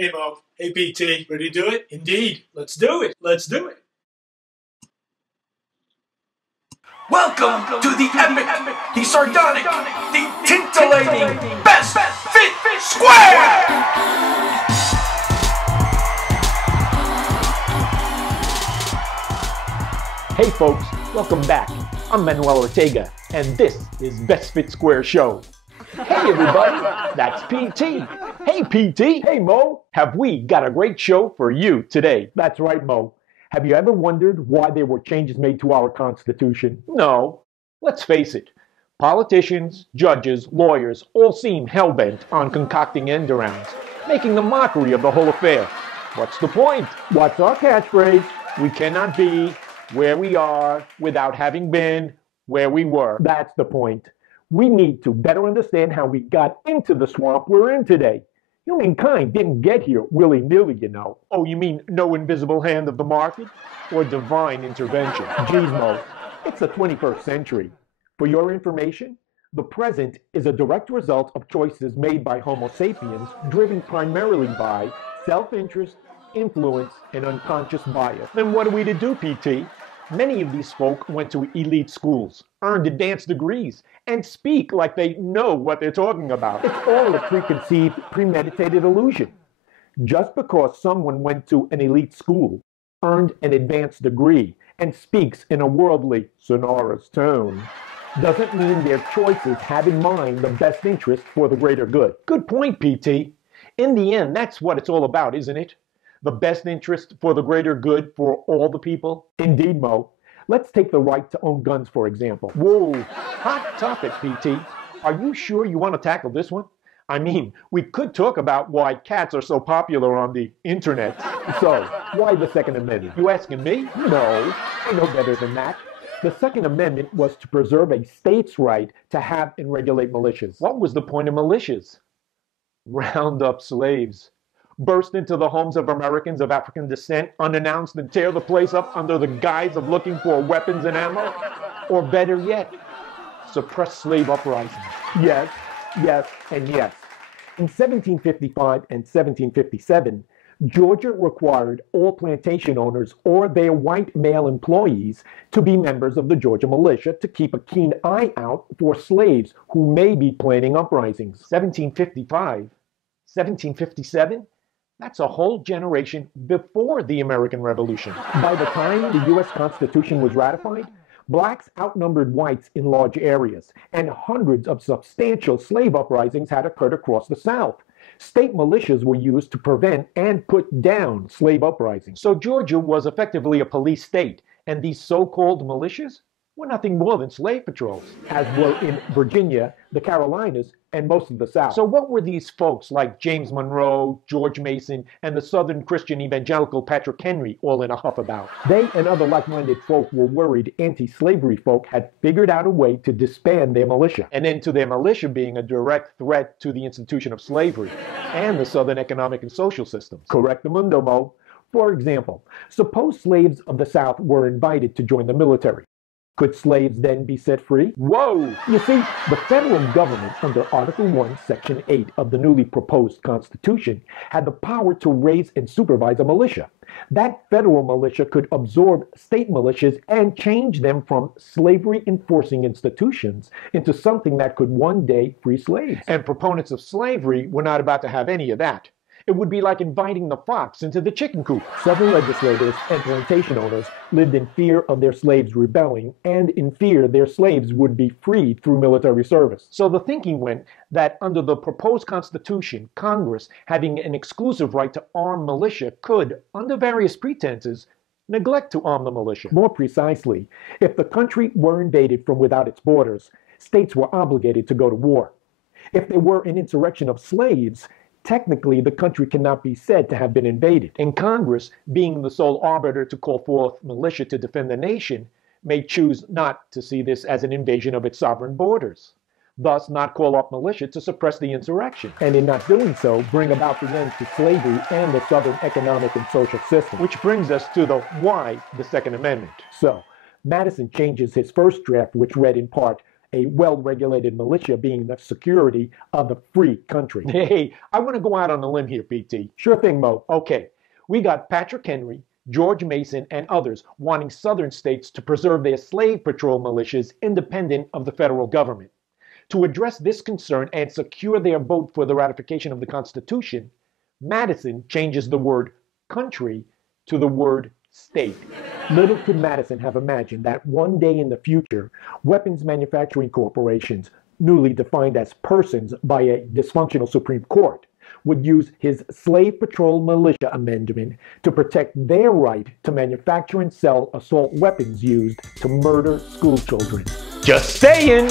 Hey, Mo. Hey, PT. Ready to do it? Indeed. Let's do it. Let's do it. Welcome to the epic, the sardonic, the titillating Best Fit Square! Hey folks, welcome back. I'm Manuel Ortega, and this is Best Fit Square Show. Hey everybody, that's PT. Hey PT. Hey Mo. Have we got a great show for you today? That's right, Mo. Have you ever wondered why there were changes made to our Constitution? No. Let's face it. Politicians, judges, lawyers all seem hell-bent on concocting end-arounds, making a mockery of the whole affair. What's the point? What's our catchphrase? We cannot be where we are without having been where we were. That's the point. We need to better understand how we got into the swamp we're in today. Humankind didn't get here willy-nilly, you know. Oh, you mean no invisible hand of the market? Or divine intervention? Geez, Mo, it's the 21st century. For your information, the present is a direct result of choices made by Homo sapiens, driven primarily by self-interest, influence, and unconscious bias. Then what are we to do, PT? Many of these folk went to elite schools, earned advanced degrees, and speak like they know what they're talking about. It's all a preconceived, premeditated illusion. Just because someone went to an elite school, earned an advanced degree, and speaks in a worldly, sonorous tone, doesn't mean their choices have in mind the best interest for the greater good. Good point, PT. In the end, that's what it's all about, isn't it? The best interest for the greater good for all the people? Indeed, Mo. Let's take the right to own guns, for example. Whoa, hot topic, PT. Are you sure you want to tackle this one? I mean, we could talk about why cats are so popular on the internet. So, why the Second Amendment? You asking me? No, I know better than that. The Second Amendment was to preserve a state's right to have and regulate militias. What was the point of militias? Round up slaves. Burst into the homes of Americans of African descent unannounced and tear the place up under the guise of looking for weapons and ammo? Or better yet, suppress slave uprisings? Yes, yes, and yes. In 1755 and 1757, Georgia required all plantation owners or their white male employees to be members of the Georgia militia to keep a keen eye out for slaves who may be planning uprisings. 1755? 1757? That's a whole generation before the American Revolution. By the time the U.S. Constitution was ratified, blacks outnumbered whites in large areas, and hundreds of substantial slave uprisings had occurred across the South. State militias were used to prevent and put down slave uprisings. So Georgia was effectively a police state, and these so-called militias were nothing more than slave patrols, as were in Virginia, the Carolinas, and most of the South. So what were these folks like James Monroe, George Mason, and the Southern Christian evangelical Patrick Henry all in a huff about? They and other like-minded folk were worried anti-slavery folk had figured out a way to disband their militia. And into their militia being a direct threat to the institution of slavery and the Southern economic and social systems. Correctamundo, Mo. For example, suppose slaves of the South were invited to join the military. Could slaves then be set free? Whoa! You see, the federal government under Article 1, Section 8 of the newly proposed Constitution had the power to raise and supervise a militia. That federal militia could absorb state militias and change them from slavery-enforcing institutions into something that could one day free slaves. And proponents of slavery were not about to have any of that. It would be like inviting the fox into the chicken coop. Southern legislators and plantation owners lived in fear of their slaves rebelling and in fear their slaves would be freed through military service. So the thinking went that under the proposed Constitution, Congress, having an exclusive right to arm militia, could, under various pretenses, neglect to arm the militia. More precisely, if the country were invaded from without its borders, states were obligated to go to war. If there were an insurrection of slaves, technically, the country cannot be said to have been invaded. And Congress, being the sole arbiter to call forth militia to defend the nation, may choose not to see this as an invasion of its sovereign borders, thus not call up militia to suppress the insurrection. And in not doing so, bring about the end to slavery and the Southern economic and social system. Which brings us to the why the Second Amendment. So, Madison changes his first draft, which read in part, a well-regulated militia being the security of the free country. Hey, I want to go out on a limb here, PT. Sure thing, Mo. Okay, we got Patrick Henry, George Mason, and others wanting southern states to preserve their slave patrol militias independent of the federal government. To address this concern and secure their vote for the ratification of the Constitution, Madison changes the word country to the word state. Little could Madison have imagined that one day in the future, weapons manufacturing corporations, newly defined as persons by a dysfunctional Supreme Court, would use his slave patrol militia amendment to protect their right to manufacture and sell assault weapons used to murder schoolchildren. Just saying!